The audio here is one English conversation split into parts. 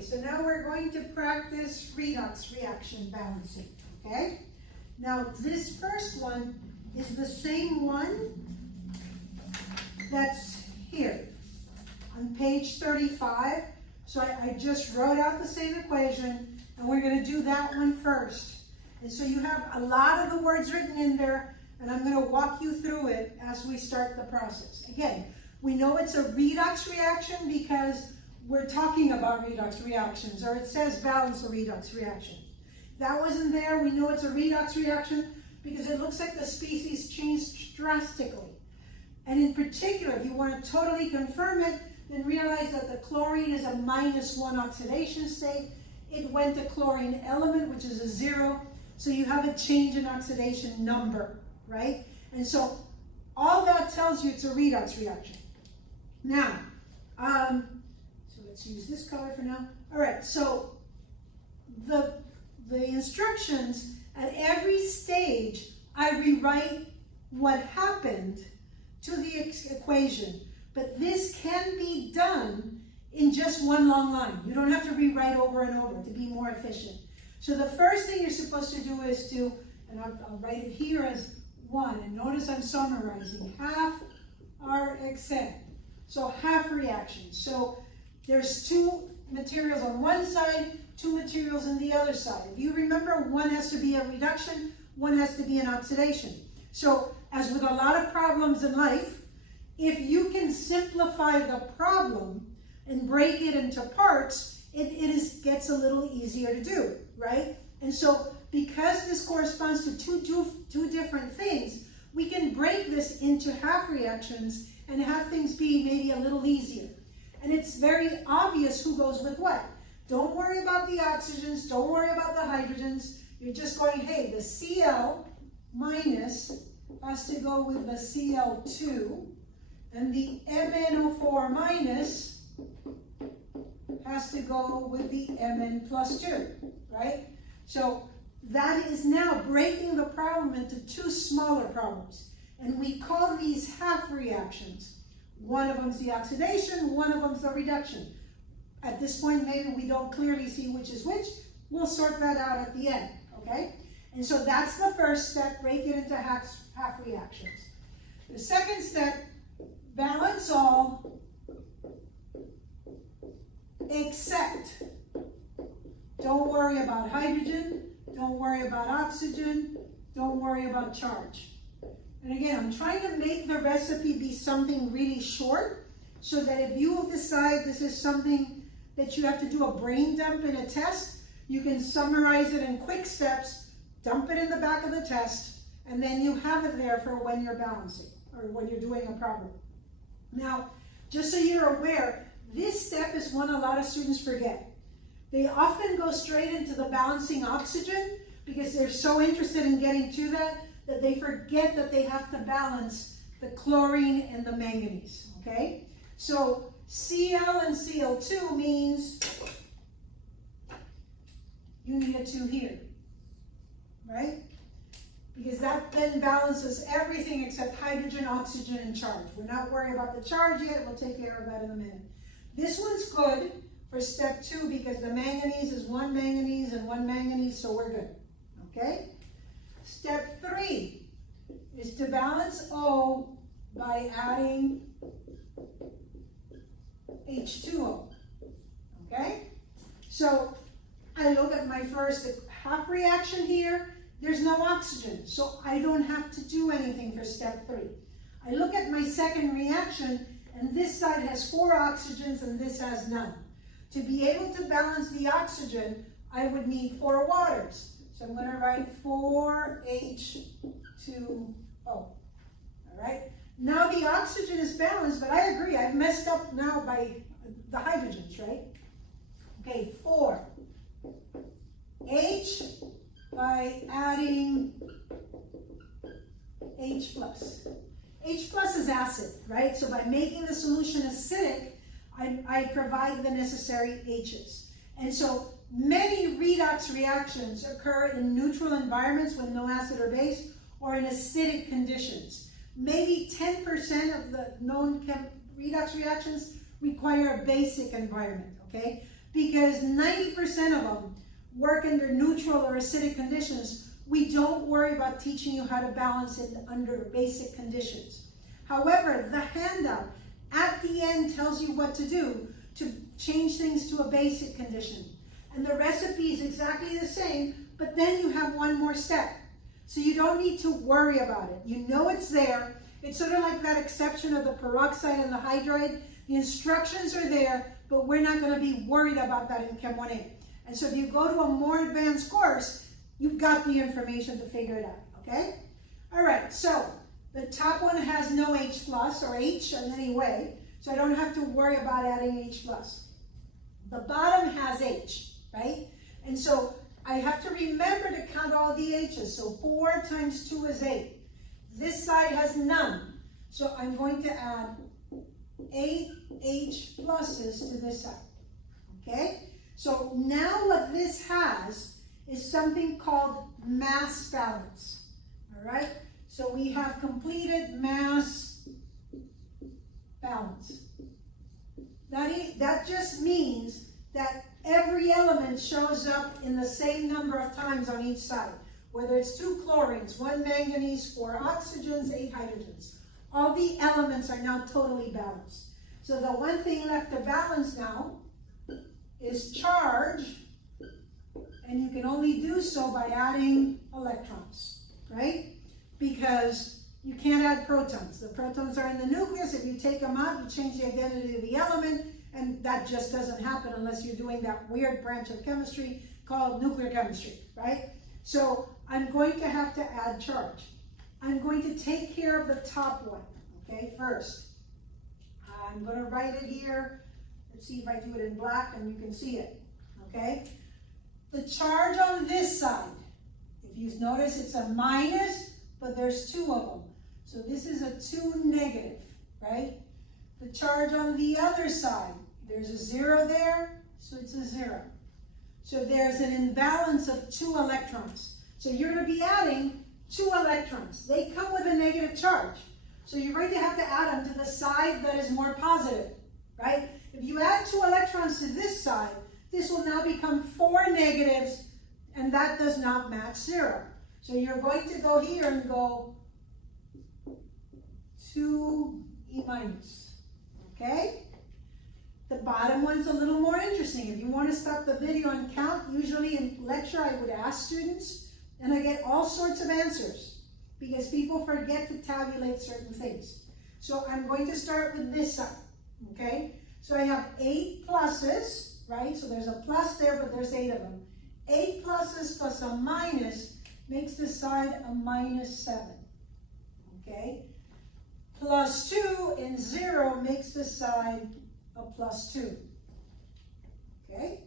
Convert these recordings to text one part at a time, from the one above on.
Okay, so now we're going to practice redox reaction balancing, okay? Now this first one is the same one that's here on page 35. So I just wrote out the same equation, and we're going to do that one first. And so you have a lot of the words written in there, and I'm going to walk you through it as we start the process. Again, we know it's a redox reaction because we're talking about redox reactions, or it says balance a redox reaction. If that wasn't there, we know it's a redox reaction because it looks like the species changed drastically. And in particular, if you want to totally confirm it, then realize that the chlorine is a -1 oxidation state. It went to chlorine element, which is a 0. So you have a change in oxidation number, right? And so all that tells you it's a redox reaction. Now, so let's use this color for now. All right, so the instructions at every stage, I rewrite what happened to the equation. But this can be done in just one long line. You don't have to rewrite over and over to be more efficient. So the first thing you're supposed to do is to, and I'll write it here as 1, and notice I'm summarizing, half Rxn. So half reaction. So there's 2 materials on one side, 2 materials on the other side. If you remember, one has to be a reduction, one has to be an oxidation. So as with a lot of problems in life, if you can simplify the problem and break it into parts, it gets a little easier to do, right? And so because this corresponds to two different things, we can break this into half reactions and have things be maybe a little easier. And it's very obvious who goes with what. Don't worry about the oxygens, don't worry about the hydrogens. You're just going, hey, the Cl minus has to go with the Cl2, and the MnO4 minus has to go with the Mn plus 2, right? So that is now breaking the problem into 2 smaller problems. And we call these half reactions. One of them's the oxidation, one of them's the reduction. At this point, maybe we don't clearly see which is which. We'll sort that out at the end, okay? And so that's the first step, break it into half reactions. The second step, balance all except, don't worry about hydrogen, don't worry about oxygen, don't worry about charge. And again, I'm trying to make the recipe be something really short so that if you decide this is something that you have to do a brain dump in a test, you can summarize it in quick steps, dump it in the back of the test, and then you have it there for when you're balancing or when you're doing a problem. Now, just so you're aware, this step is one a lot of students forget. They often go straight into the balancing oxygen because they're so interested in getting to that they forget that they have to balance the chlorine and the manganese, okay? So Cl and Cl2 means you need a 2 here, right? Because that then balances everything except hydrogen, oxygen, and charge. We're not worried about the charge yet. We'll take care of that in a minute. This one's good for step 2 because the manganese is 1 manganese and 1 manganese, so we're good, okay? Step 3 is to balance O by adding H2O, okay? So I look at my first half reaction here. There's no oxygen, so I don't have to do anything for step 3. I look at my second reaction, and this side has 4 oxygens and this has none. To be able to balance the oxygen, I would need 4 waters. So I'm going to write 4H2O. All right? Now the oxygen is balanced, but I agree, I've messed up now by the hydrogens, right? Okay, 4H by adding H plus. H plus is acid, right? So by making the solution acidic, I provide the necessary H's. And so many redox reactions occur in neutral environments with no acid or base, or in acidic conditions. Maybe 10% of the known redox reactions require a basic environment, okay? because 90% of them work under neutral or acidic conditions. We don't worry about teaching you how to balance it under basic conditions. However, the handout at the end tells you what to do to change things to a basic condition. And the recipe is exactly the same, but then you have one more step. So you don't need to worry about it. You know it's there. It's sort of like that exception of the peroxide and the hydride. The instructions are there, but we're not going to be worried about that in Chem 1A. And so if you go to a more advanced course, you've got the information to figure it out, okay? All right, so the top one has no H plus or H in any way, so I don't have to worry about adding H plus. The bottom has H, right? And so I have to remember to count all the H's. So 4 times 2 is 8. This side has none. So I'm going to add 8 H pluses to this side, okay? So now what this has is something called mass balance, all right? So we have completed mass balance. That just means that every element shows up in the same number of times on each side, whether it's 2 chlorines, 1 manganese, 4 oxygens, 8 hydrogens. All the elements are now totally balanced. So the one thing left to balance now is charge, and you can only do so by adding electrons, right? Because you can't add protons. The protons are in the nucleus. If you take them out, you change the identity of the element, and that just doesn't happen unless you're doing that weird branch of chemistry called nuclear chemistry, right? So I'm going to have to add charge. I'm going to take care of the top one, okay, first. I'm going to write it here. Let's see if I do it in black and you can see it, okay? The charge on this side, if you notice, it's a minus, but there's 2 of them. So this is a 2 negative, right? The charge on the other side, there's a 0 there, so it's a 0. So there's an imbalance of 2 electrons. So you're going to be adding 2 electrons. They come with a negative charge. So you're going to have to add them to the side that is more positive, right? If you add 2 electrons to this side, this will now become 4 negatives, and that does not match 0. So you're going to go here and go 2 E minus, okay? The bottom one's a little more interesting. If you want to stop the video and count, usually in lecture I would ask students, and I get all sorts of answers because people forget to tabulate certain things. So I'm going to start with this side, okay? So I have 8 pluses, right? So there's a plus there, but there's 8 of them. 8 pluses plus a minus makes this side a -7, okay? Plus 2 and 0 makes this side a +2, okay?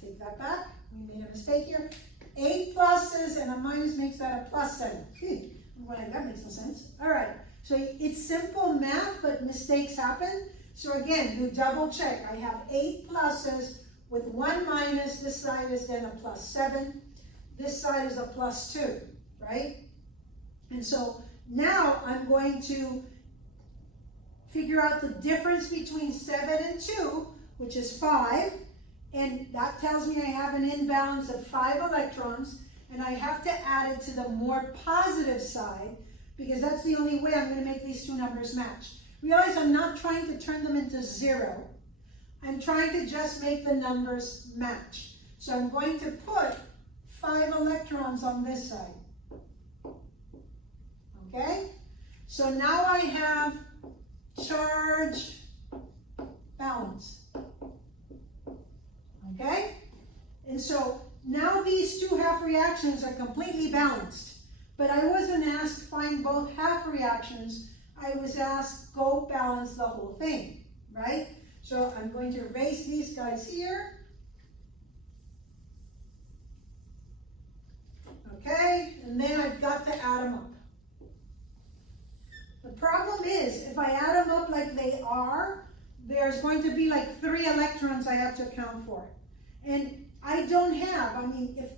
Take that back. We made a mistake here. 8 pluses and a minus makes that a +7. That makes no sense. All right, so it's simple math, but mistakes happen. So again, you double check. I have 8 pluses with 1 minus. This side is then a +7. This side is a +2, right? And so now I'm going to figure out the difference between 7 and 2, which is 5. And that tells me I have an imbalance of 5 electrons, and I have to add it to the more positive side because that's the only way I'm going to make these 2 numbers match. Realize I'm not trying to turn them into 0. I'm trying to just make the numbers match. So I'm going to put 5 electrons on this side. Okay? So now I have charge balance. Okay? And so now these 2 half reactions are completely balanced. But I wasn't asked find both half reactions. I was asked go balance the whole thing, right? So I'm going to erase these guys here. Okay, and then I've got to add them up. The problem is, if I add them up like they are, there's going to be like 3 electrons I have to account for. And I don't have, if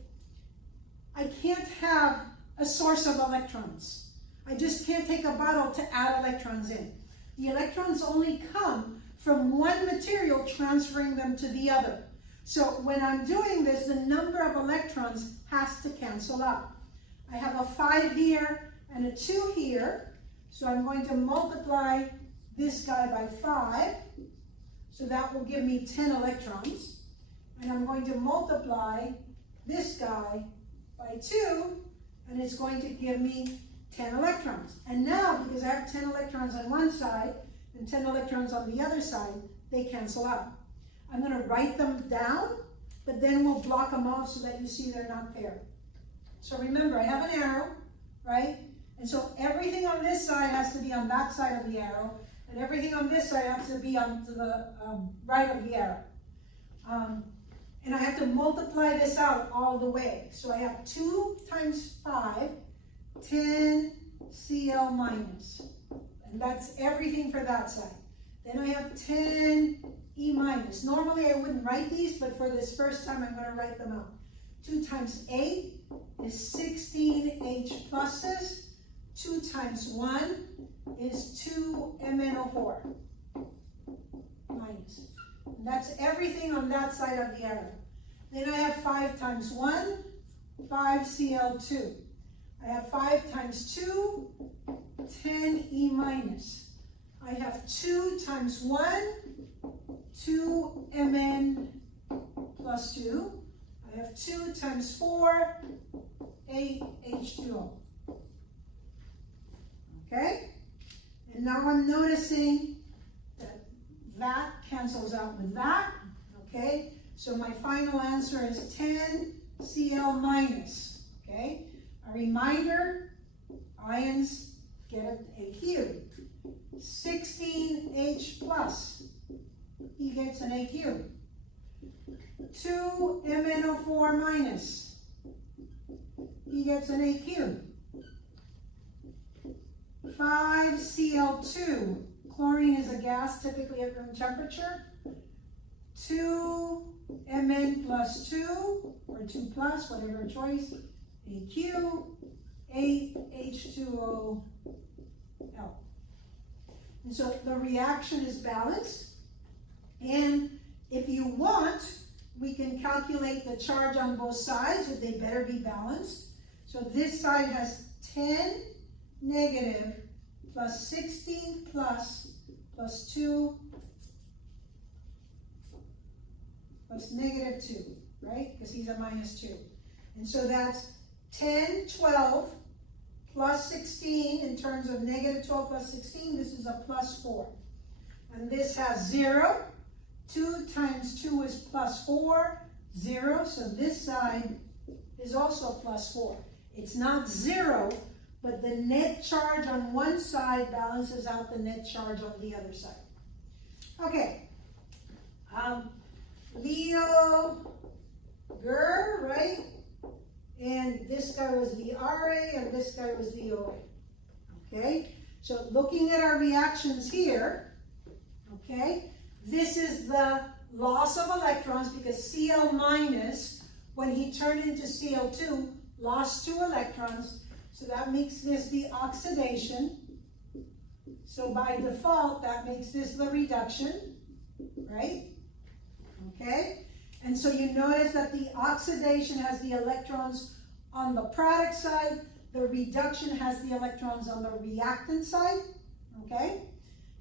I can't have a source of electrons. I just can't take a bottle to add electrons in. The electrons only come from one material transferring them to the other. So when I'm doing this, the number of electrons has to cancel out. I have a 5 here and a 2 here, so I'm going to multiply this guy by 5, so that will give me 10 electrons. And I'm going to multiply this guy by 2, and it's going to give me 10 electrons. And now, because I have 10 electrons on one side and 10 electrons on the other side, they cancel out. I'm going to write them down, but then we'll block them off so that you see they're not paired. So remember, I have an arrow, right? And so everything on this side has to be on that side of the arrow, and everything on this side has to be on to the right of the arrow. And I have to multiply this out all the way. So I have 2 times 5, 10 Cl minus. And that's everything for that side. Then I have 10 E minus. Normally I wouldn't write these, but for this first time I'm going to write them out. 2 times 8 is 16 H pluses. 2 times 1 is 2 MnO4 minus. And that's everything on that side of the arrow. Then I have 5 times 1, 5 Cl2. I have 5 times 2, 10 E minus. I have 2 times 1, 2 Mn plus 2. I have 2 times 4, 8 H2O. Okay? And now I'm noticing that that cancels out with that. Okay? So my final answer is 10 Cl minus. Okay? A reminder, ions get a Q. 16 H plus, he gets an AQ. 2 MnO4 minus, he gets an AQ. 5 Cl2, chlorine is a gas typically at room temperature. 2 Mn plus 2, or 2 plus, whatever choice, AQ, 8 H2O L. And so the reaction is balanced. And if you want, we can calculate the charge on both sides, but they better be balanced. So this side has 10 negative plus 16 plus 2 plus negative 2, right? Because he's a minus 2. And so that's 10, 12 plus 16 in terms of negative 12 plus 16. This is a plus 4. And this has 0. 2 times 2 is plus 4, 0. So this side is also plus 4. It's not 0, but the net charge on one side balances out the net charge on the other side. Okay. Leo Ger, right? And this guy was the RA, and this guy was the OA. Okay? So looking at our reactions here, okay, this is the loss of electrons because Cl minus, when he turned into Cl2, lost 2 electrons. So that makes this the oxidation. So by default, that makes this the reduction, right? Okay? And so you notice that the oxidation has the electrons on the product side, the reduction has the electrons on the reactant side, okay?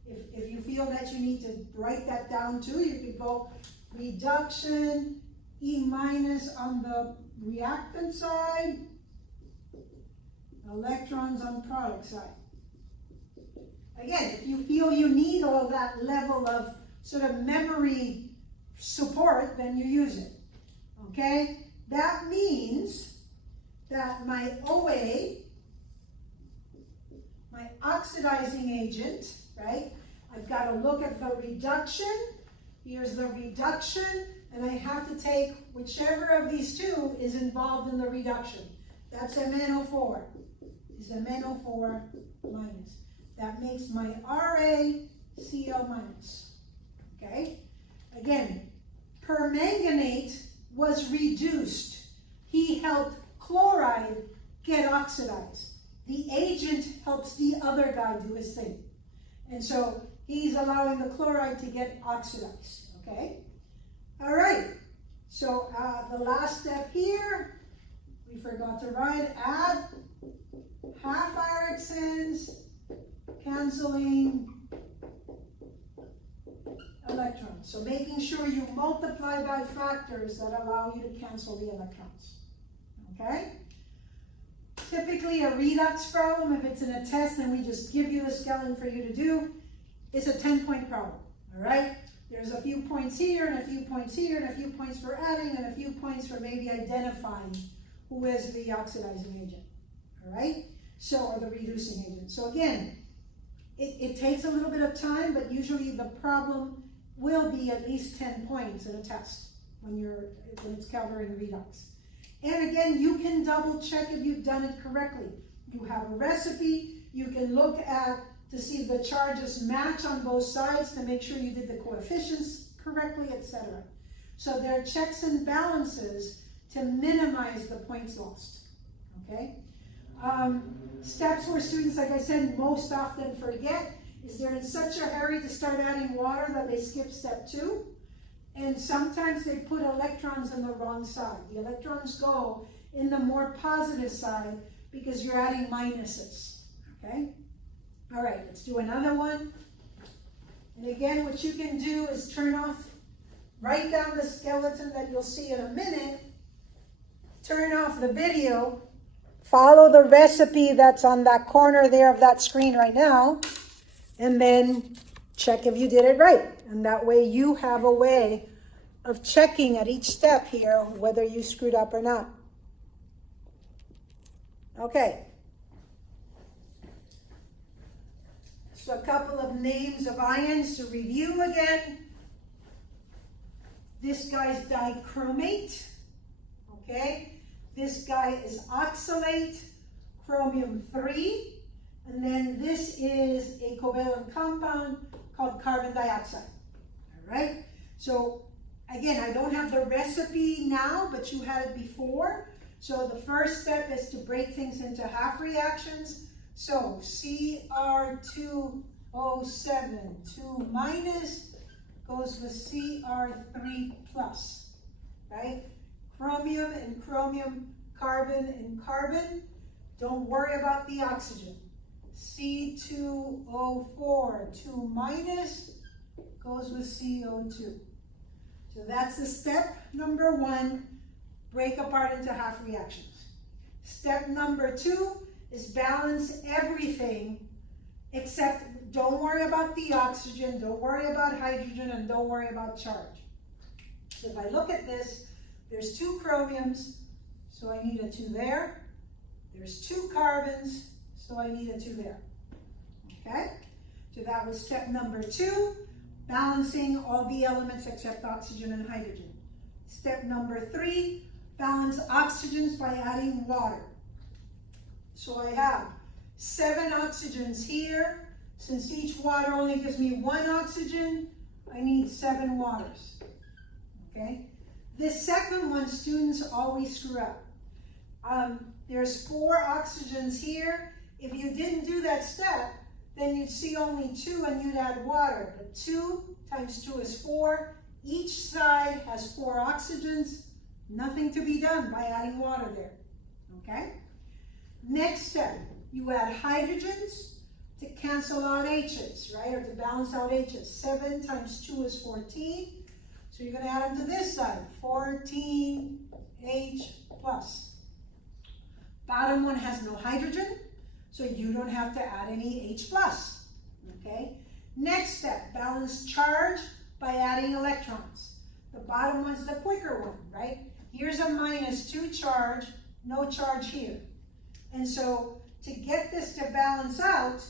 If you feel that you need to write that down too, you could go reduction, E minus on the reactant side, electrons on product side. Again, if you feel you need all that level of sort of memory support, then you use it, okay? That means that my OA, my oxidizing agent, right? I've got to look at the reduction. Here's the reduction, and I have to take whichever of these two is involved in the reduction. That's MnO4. Is MnO4 minus. That makes my RaCl minus. Okay? Again, permanganate was reduced. He helped chloride get oxidized. The agent helps the other guy do his thing. And so he's allowing the chloride to get oxidized, okay? All right, so the last step here, we forgot to write, add half Erickson's, canceling electrons. So making sure you multiply by factors that allow you to cancel the electrons, okay? Typically a redox problem, if it's in a test and we just give you the skeleton for you to do, is a 10-point problem, all right? There's a few points here and a few points here and a few points for adding and a few points for maybe identifying who is the oxidizing agent, all right? So, or the reducing agent. So again, it takes a little bit of time, but usually the problem will be at least 10 points in a test when it's covering redox. And again, you can double check if you've done it correctly. You have a recipe, you can look at to see if the charges match on both sides to make sure you did the coefficients correctly, etc. So there are checks and balances to minimize the points lost, okay? Steps where students, like I said, most often forget is they're in such a hurry to start adding water that they skip step 2. And sometimes they put electrons on the wrong side. The electrons go in the more positive side because you're adding minuses, okay? All right, let's do another one. And again, what you can do is turn off, write down the skeleton that you'll see in a minute, turn off the video, follow the recipe that's on that corner there of that screen right now, and then check if you did it right. And that way you have a way of checking at each step here whether you screwed up or not. Okay. So a couple of names of ions to review again. This guy's dichromate, okay? This guy is oxalate, chromium 3, and then this is a covalent compound called carbon dioxide, all right? So again, I don't have the recipe now, but you had it before. So the first step is to break things into half reactions. So Cr2O7, 2 minus, goes with Cr3 plus, right? Chromium and chromium, carbon and carbon. Don't worry about the oxygen. C2O4, 2 minus, goes with CO2. So that's the step number 1, break apart into half reactions. Step number 2 is balance everything except don't worry about the oxygen, don't worry about hydrogen, and don't worry about charge. So if I look at this, there's 2 chromiums, so I need a 2 there. There's 2 carbons, so I need a 2 there. Okay? So that was step number 2, balancing all the elements except oxygen and hydrogen. Step number 3, balance oxygens by adding water. So I have 7 oxygens here. Since each water only gives me 1 oxygen, I need 7 waters. Okay? This second one, students always screw up. There's 4 oxygens here. If you didn't do that step, then you'd see only 2 and you'd add water. But 2 times 2 is 4. Each side has 4 oxygens. Nothing to be done by adding water there. Okay? Next step, you add hydrogens to cancel out H's, right? Or to balance out H's. 7 times 2 is 14. So you're going to add them to this side. 14H plus. Bottom one has no hydrogen, so you don't have to add any H plus. Okay? Next step, balance charge by adding electrons. The bottom one's the quicker one, right? Here's a -2 charge, no charge here. And so to get this to balance out,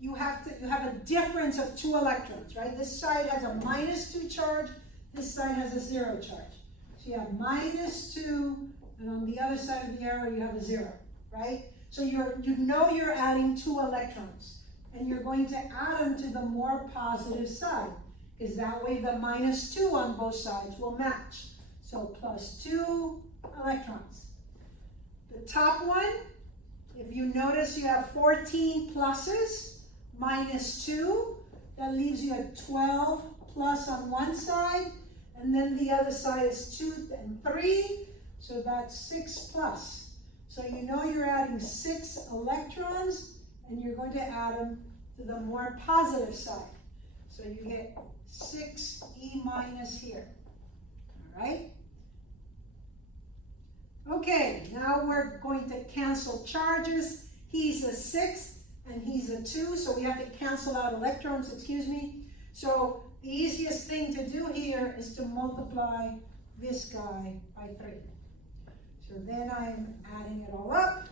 you have a difference of 2 electrons, right? This side has a -2 charge, this side has a 0 charge. So you have -2, and on the other side of the arrow you have a 0, right? So you know you're adding 2 electrons, and you're going to add them to the more positive side, because that way the -2 on both sides will match. So +2 electrons. The top one, if you notice, you have 14 pluses, -2. That leaves you at 12 plus on one side, and then the other side is 2 and 3, so that's 6 plus. So you know you're adding 6 electrons, and you're going to add them to the more positive side. So you get 6E minus here, all right? Okay, now we're going to cancel charges. He's a 6 and he's a 2, so we have to cancel out electrons, excuse me. So the easiest thing to do here is to multiply this guy by 3. So then I'm adding it all up.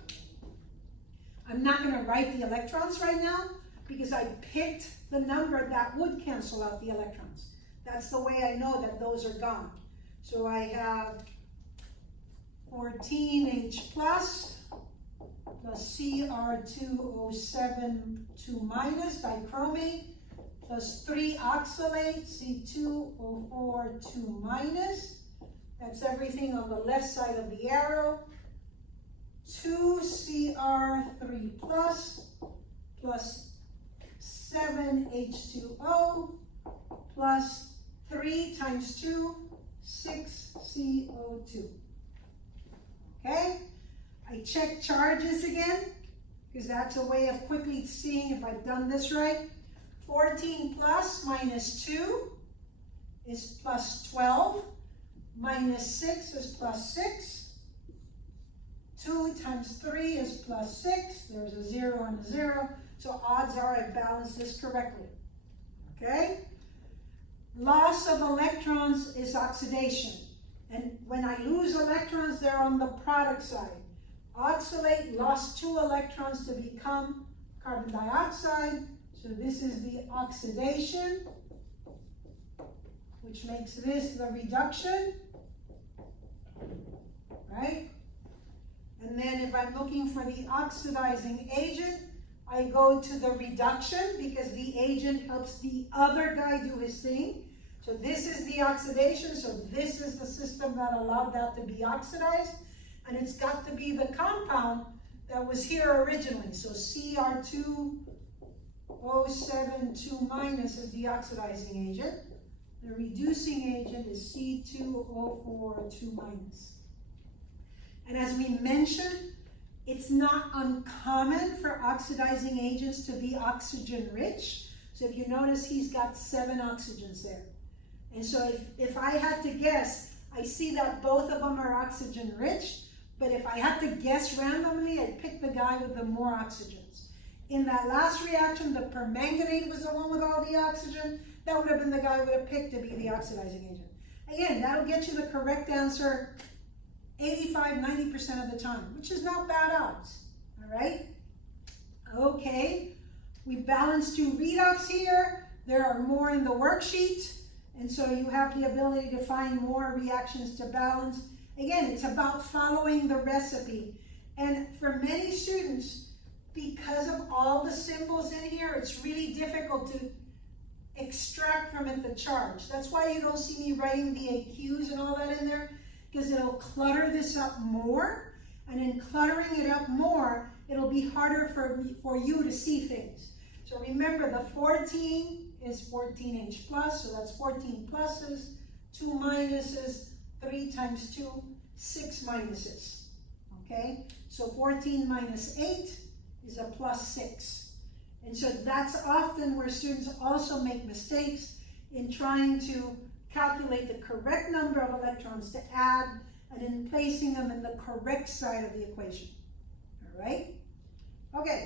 I'm not going to write the electrons right now because I picked the number that would cancel out the electrons. That's the way I know that those are gone. So I have 14H plus Cr2O7 2 minus dichromate plus 3 oxalate C2O4 2 minus. That's everything on the left side of the arrow. 2 Cr3 plus 7 H2O plus 3 times 2, 6 CO2. Okay? I check charges again, because that's a way of quickly seeing if I've done this right. 14 plus minus 2 is plus 12. Minus 6 is plus 6. 2 times 3 is plus 6. There's a 0 and a 0. So odds are I balanced this correctly. Okay? Loss of electrons is oxidation. And when I lose electrons, they're on the product side. Oxalate lost 2 electrons to become carbon dioxide. So this is the oxidation, which makes this the reduction, right? And then if I'm looking for the oxidizing agent, I go to the reduction because the agent helps the other guy do his thing. So this is the oxidation, so this is the system that allowed that to be oxidized. And it's got to be the compound that was here originally. So Cr2O7 2 minus is the oxidizing agent. The reducing agent is C2O4 2 minus. And as we mentioned, it's not uncommon for oxidizing agents to be oxygen rich. So if you notice, he's got 7 oxygens there. And so if I had to guess, I see that both of them are oxygen rich, but if I had to guess randomly, I'd pick the guy with the more oxygens. In that last reaction, the permanganate was the one with all the oxygen. That would have been the guy I would have picked to be the oxidizing agent. Again, that'll get you the correct answer 85–90% of the time, which is not bad odds, all right? Okay, we balanced 2 redox here. There are more in the worksheet, and so you have the ability to find more reactions to balance. Again, it's about following the recipe. And for many students, because of all the symbols in here, it's really difficult to extract from it the charge. That's why you don't see me writing the AQs and all that in there, because it'll clutter this up more. And in cluttering it up more, it'll be harder for you to see things. So remember, the 14 is 14H plus, so that's 14 pluses, 2 minuses, 3 times 2, 6 minuses, okay? So 14 minus 8 is a plus 6. And so that's often where students also make mistakes in trying to calculate the correct number of electrons to add and in placing them in the correct side of the equation, all right? Okay,